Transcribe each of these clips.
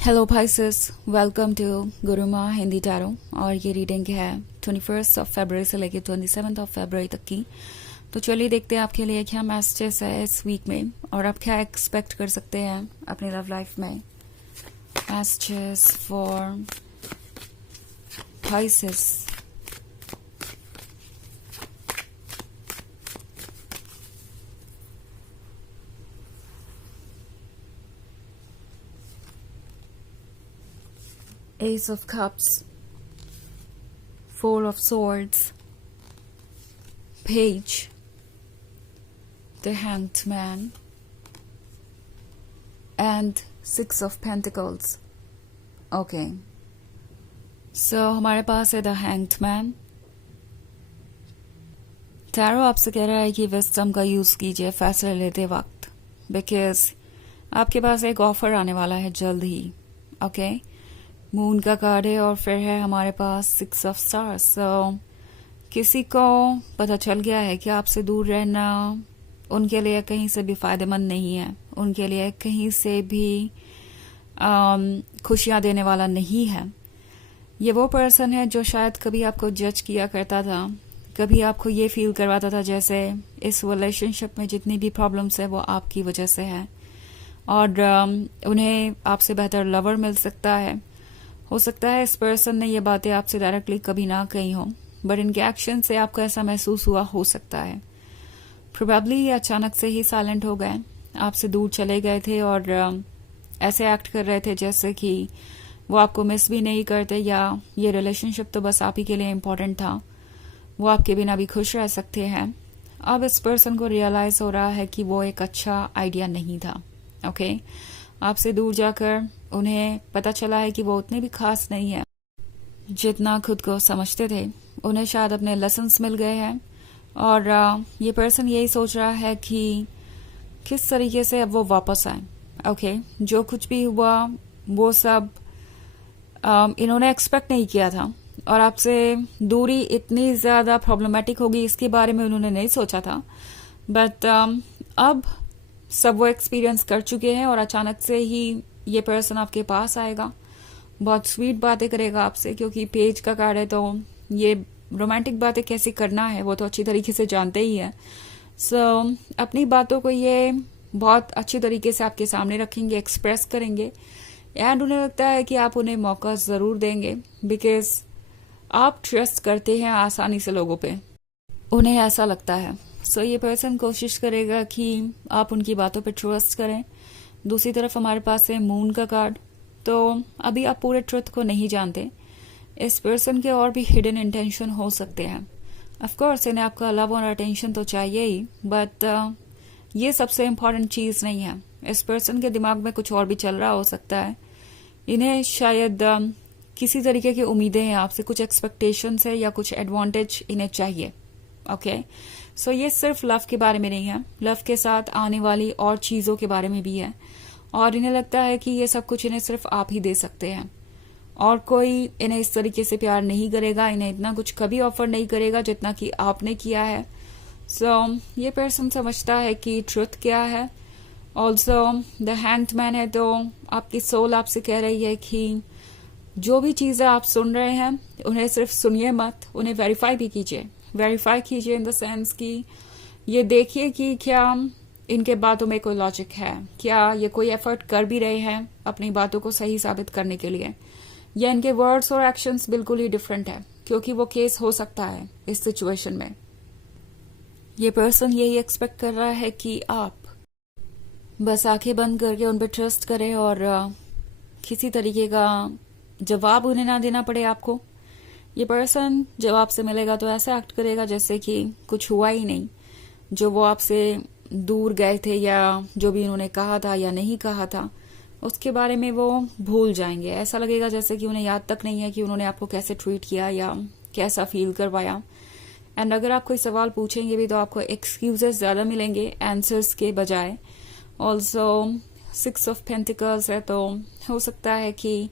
Hello Pisces, welcome to Guruma Hindi tarot. और ये reading है 21 फरवरी से लेकर 27 फरवरी तक की। तो चलिए देखते हैं आपके लिए क्या मैसेजेस है इस वीक में और आप क्या एक्सपेक्ट कर सकते हैं अपनी लव लाइफ में। Messages for Pisces। Ace of Cups, Four of Swords, Page, the Hanged Man, and Six of Pentacles. Okay. So हमारे पास है The Hanged Man. टैरो आपसे कह रहा है कि विजडम का यूज कीजिए फैसले लेते वक्त, बिकॉज आपके पास एक ऑफर आने वाला है जल्द ही। ओके मून का कार्ड है और फिर है हमारे पास 6 ऑफ स्टार्स। सो किसी को पता चल गया है कि आपसे दूर रहना उनके लिए कहीं से भी फायदेमंद नहीं है, उनके लिए कहीं से भी खुशियां देने वाला नहीं है। ये वो पर्सन है जो शायद कभी आपको जज किया करता था, कभी आपको ये फील करवाता था जैसे इस रिलेशनशिप में जितनी भी प्रॉब्लम्स है वो आपकी वजह से है, और उन्हें आपसे बेहतर लवर मिल सकता है। हो सकता है इस पर्सन ने ये बातें आपसे डायरेक्टली कभी ना कही हो, बट इनके एक्शन से आपको ऐसा महसूस हुआ हो सकता है। प्रोबेबली ये अचानक से ही साइलेंट हो गए, आपसे दूर चले गए थे और ऐसे एक्ट कर रहे थे जैसे कि वो आपको मिस भी नहीं करते, या ये रिलेशनशिप तो बस आप ही के लिए इम्पोर्टेंट था, वो आपके बिना भी खुश रह सकते हैं। अब इस पर्सन को रियलाइज हो रहा है कि वो एक अच्छा आइडिया नहीं था। ओके आपसे दूर जाकर उन्हें पता चला है कि वो उतने भी खास नहीं है जितना खुद को समझते थे। उन्हें शायद अपने लेसन्स मिल गए हैं और ये पर्सन यही सोच रहा है कि किस तरीके से अब वो वापस आए। ओके जो कुछ भी हुआ वो सब इन्होंने एक्सपेक्ट नहीं किया था, और आपसे दूरी इतनी ज्यादा प्रॉब्लमेटिक होगी इसके बारे में उन्होंने नहीं सोचा था। बट अब सब वो एक्सपीरियंस कर चुके हैं और अचानक से ही ये पर्सन आपके पास आएगा, बहुत स्वीट बातें करेगा आपसे, क्योंकि पेज का कार्ड है तो ये रोमांटिक बातें कैसे करना है वो तो अच्छी तरीके से जानते ही है। सो अपनी बातों को ये बहुत अच्छी तरीके से आपके सामने रखेंगे, एक्सप्रेस करेंगे, एंड उन्हें लगता है कि आप उन्हें मौका जरूर देंगे, बिकॉज आप ट्रस्ट करते हैं आसानी से लोगों पे, उन्हें ऐसा लगता है। सो ये पर्सन कोशिश करेगा कि आप उनकी बातों पे ट्रस्ट करें। दूसरी तरफ हमारे पास है मून का कार्ड, तो अभी आप पूरे ट्रुथ को नहीं जानते। इस पर्सन के और भी हिडन इंटेंशन हो सकते हैं। ऑफ कोर्स इन्हें आपका लव और अटेंशन तो चाहिए ही, बट ये सबसे इम्पोर्टेंट चीज नहीं है। इस पर्सन के दिमाग में कुछ और भी चल रहा हो सकता है। इन्हें शायद किसी तरीके की उम्मीदें हैं आपसे, कुछ एक्सपेक्टेशंस है या कुछ एडवांटेज इन्हें चाहिए। ओके सो ये सिर्फ लव के बारे में नहीं है, लव के साथ आने वाली और चीजों के बारे में भी है, और इन्हें लगता है कि ये सब कुछ इन्हें सिर्फ आप ही दे सकते हैं, और कोई इन्हें इस तरीके से प्यार नहीं करेगा, इन्हें इतना कुछ कभी ऑफर नहीं करेगा जितना कि आपने किया है। सो ये पर्सन समझता है कि ट्रुथ क्या है। ऑल्सो द हैंग्ड मैन है, तो आपकी सोल आपसे कह रही है कि जो भी चीजें आप सुन रहे हैं उन्हें सिर्फ सुनिए मत, उन्हें वेरीफाई भी कीजिए। वेरीफाई कीजिए इन द सेंस कि ये देखिए कि क्या इनके बातों में कोई लॉजिक है, क्या ये कोई एफर्ट कर भी रहे हैं अपनी बातों को सही साबित करने के लिए, या इनके वर्ड्स और एक्शंस बिल्कुल ही डिफरेंट है, क्योंकि वो केस हो सकता है इस सिचुएशन में। ये पर्सन यही एक्सपेक्ट कर रहा है कि आप बस आंखें बंद करके उन पर ट्रस्ट करें और किसी तरीके का जवाब उन्हें ना देना पड़े आपको। ये पर्सन जब आपसे मिलेगा तो ऐसा एक्ट करेगा जैसे कि कुछ हुआ ही नहीं, जो वो आपसे दूर गए थे या जो भी उन्होंने कहा था या नहीं कहा था उसके बारे में वो भूल जाएंगे। ऐसा लगेगा जैसे कि उन्हें याद तक नहीं है कि उन्होंने आपको कैसे ट्रीट किया या कैसा फील करवाया। एंड अगर आप कोई सवाल पूछेंगे भी तो आपको एक्सक्यूजेस ज्यादा मिलेंगे आंसर्स के बजाय। ऑल्सो 6 ऑफ पेंटिकल्स है, तो हो सकता है कि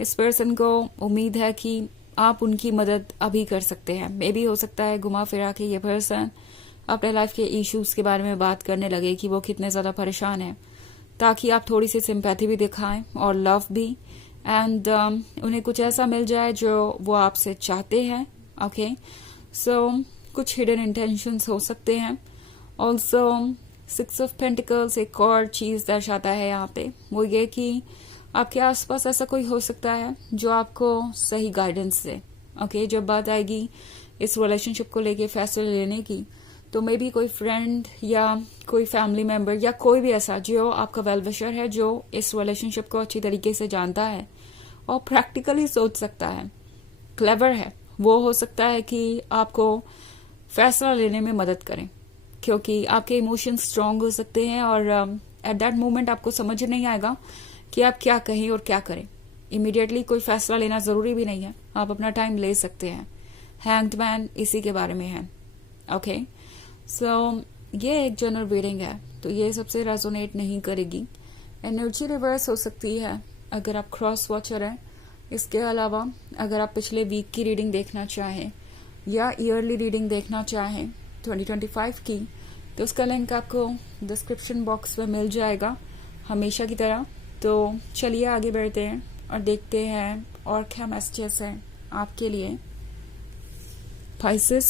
इस पर्सन को उम्मीद है कि आप उनकी मदद अभी कर सकते हैं। मे भी हो सकता है घुमा फिरा के ये पर्सन अपने लाइफ के इश्यूज के बारे में बात करने लगे कि वो कितने ज्यादा परेशान है, ताकि आप थोड़ी सी सिंपैथी भी दिखाएं और लव भी, एंड उन्हें कुछ ऐसा मिल जाए जो वो आपसे चाहते हैं। ओके, सो कुछ हिडन इंटेंशंस हो सकते हैं। ऑल्सो 6 ऑफ पेंटिकल्स एक और चीज दर्शाता है यहाँ पे, वो ये कि आपके आसपास ऐसा कोई हो सकता है जो आपको सही गाइडेंस दे। ओके, जब बात आएगी इस रिलेशनशिप को लेके फैसले लेने की, तो मे बी कोई फ्रेंड या कोई फैमिली मेंबर या कोई भी ऐसा जो आपका वेल विशर है, जो इस रिलेशनशिप को अच्छी तरीके से जानता है और प्रैक्टिकली सोच सकता है, क्लेवर है, वो हो सकता है कि आपको फैसला लेने में मदद करें, क्योंकि आपके इमोशंस स्ट्रांग हो सकते हैं और एट दैट मोमेंट आपको समझ नहीं आएगा कि आप क्या कहें और क्या करें। इमीडिएटली कोई फैसला लेना जरूरी भी नहीं है, आप अपना टाइम ले सकते हैं। हैंग्ड मैन इसी के बारे में है। ओके, सो ये एक जनरल रीडिंग है, तो ये सबसे रेजोनेट नहीं करेगी। एनर्जी रिवर्स हो सकती है अगर आप क्रॉस वॉचर हैं। इसके अलावा अगर आप पिछले वीक की रीडिंग देखना चाहें या ईयरली रीडिंग देखना चाहें 2025 की, तो उसका लिंक आपको डिस्क्रिप्शन बॉक्स में मिल जाएगा हमेशा की तरह। तो चलिए आगे बढ़ते हैं और देखते हैं और क्या मैसेजेस हैं आपके लिए। Pisces,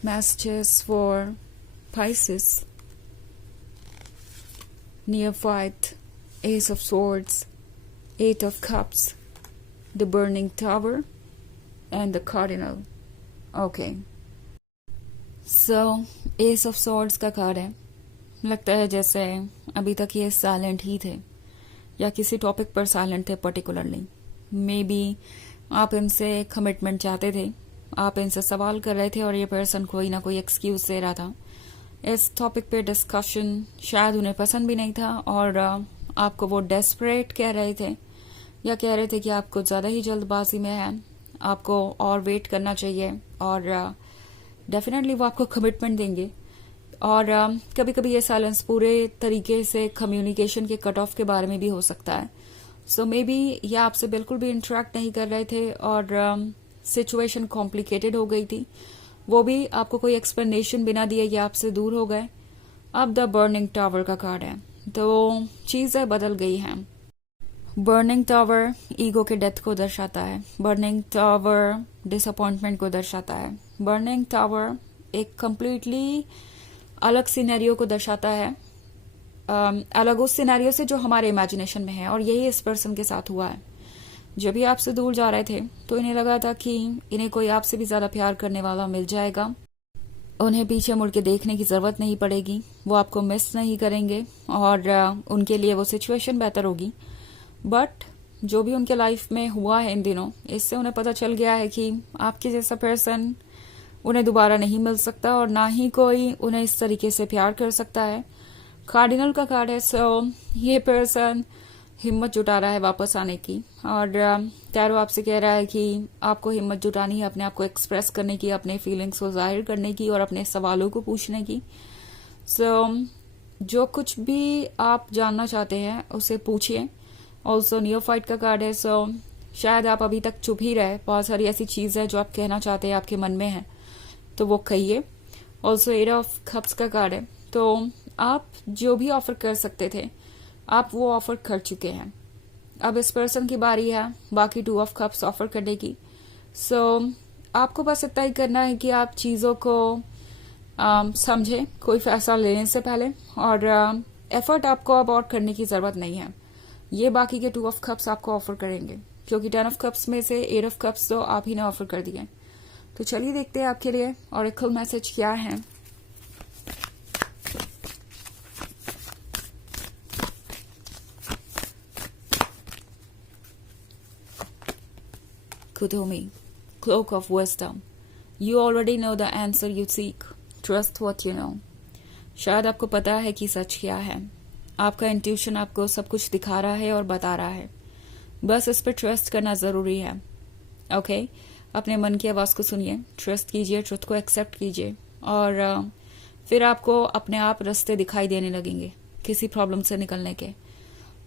messages for Pisces, Neophyte, Ace of Swords, 8 of Cups, the Burning Tower, and the Cardinal. Okay. So, Ace of Swords का कार्ड है। लगता है जैसे अभी तक ये साइलेंट ही थे या किसी टॉपिक पर साइलेंट थे पर्टिकुलरली। मे बी आप इनसे कमिटमेंट चाहते थे, आप इनसे सवाल कर रहे थे और ये पर्सन कोई ना कोई एक्सक्यूज दे रहा था। इस टॉपिक पे डिस्कशन शायद उन्हें पसंद भी नहीं था और आपको वो डेस्परेट कह रहे थे या कह रहे थे कि आप कुछ ज्यादा ही जल्दबाजी में हैं, आपको और वेट करना चाहिए और डेफिनेटली वो आपको कमिटमेंट देंगे। और कभी कभी ये साइलेंस पूरे तरीके से कम्युनिकेशन के कट ऑफ के बारे में भी हो सकता है। सो मे बी ये आपसे बिल्कुल भी इंटरेक्ट नहीं कर रहे थे और सिचुएशन कॉम्प्लिकेटेड हो गई थी, वो भी आपको कोई एक्सप्लेनेशन बिना दिए ये आपसे दूर हो गए। अब द बर्निंग टावर का कार्ड है, तो चीजें बदल गई हैं। बर्निंग टावर ईगो के डेथ को दर्शाता है, बर्निंग टावर डिसअपॉइंटमेंट को दर्शाता है, बर्निंग टावर एक कंप्लीटली अलग सिनेरियो को दर्शाता है, अलग उस सिनेरियो से जो हमारे इमेजिनेशन में है। और यही इस पर्सन के साथ हुआ है। जब भी आपसे दूर जा रहे थे तो इन्हें लगा था कि इन्हें कोई आपसे भी ज्यादा प्यार करने वाला मिल जाएगा, उन्हें पीछे मुड़ के देखने की जरूरत नहीं पड़ेगी, वो आपको मिस नहीं करेंगे और उनके लिए वो सिचुएशन बेहतर होगी। बट जो भी उनके लाइफ में हुआ है इन दिनों, इससे उन्हें पता चल गया है कि आपके जैसा पर्सन उन्हें दोबारा नहीं मिल सकता और ना ही कोई उन्हें इस तरीके से प्यार कर सकता है। कार्डिनल का कार्ड है, सो ये पर्सन हिम्मत जुटा रहा है वापस आने की और टैरो आपसे कह रहा है कि आपको हिम्मत जुटानी है अपने आप को एक्सप्रेस करने की, अपने फीलिंग्स को जाहिर करने की और अपने सवालों को पूछने की। सो जो कुछ भी आप जानना चाहते हैं उसे पूछिए। ऑल्सो नियोफाइट का कार्ड है, सो शायद आप अभी तक चुप ही रहे, बहुत सारी ऐसी चीज है जो आप कहना चाहते हैं आपके मन में है, तो वो कहिए। ऑल्सो 8 ऑफ कप्स का कार्ड है, तो आप जो भी ऑफर कर सकते थे आप वो ऑफर कर चुके हैं। अब इस पर्सन की बारी है बाकी 2 ऑफ कप्स ऑफर करने की। सो आपको बस इतना ही करना है कि आप चीजों को समझें कोई फैसला लेने से पहले, और एफर्ट आपको अब और करने की जरूरत नहीं है। ये बाकी के 2 ऑफ कप्स आपको ऑफर करेंगे, क्योंकि 10 ऑफ कप्स में से 8 ऑफ कप्स तो आप ही ने ऑफर कर दिए। तो चलिए देखते हैं आपके लिए ऑरेकल मैसेज क्या है। Kudomi, Cloak of Wisdom. You already know the answer you seek. Trust what you know. शायद आपको पता है कि सच क्या है। आपका इंट्यूशन आपको सब कुछ दिखा रहा है और बता रहा है, बस इस पर ट्रस्ट करना जरूरी है। ओके, अपने मन की आवाज को सुनिए, ट्रस्ट कीजिए, ट्रुथ को एक्सेप्ट कीजिए और फिर आपको अपने आप रास्ते दिखाई देने लगेंगे किसी प्रॉब्लम से निकलने के।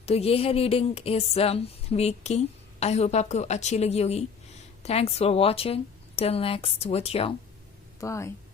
तो ये है रीडिंग इस वीक की। आई होप आपको अच्छी लगी होगी। Thanks for watching. Till next video. Bye.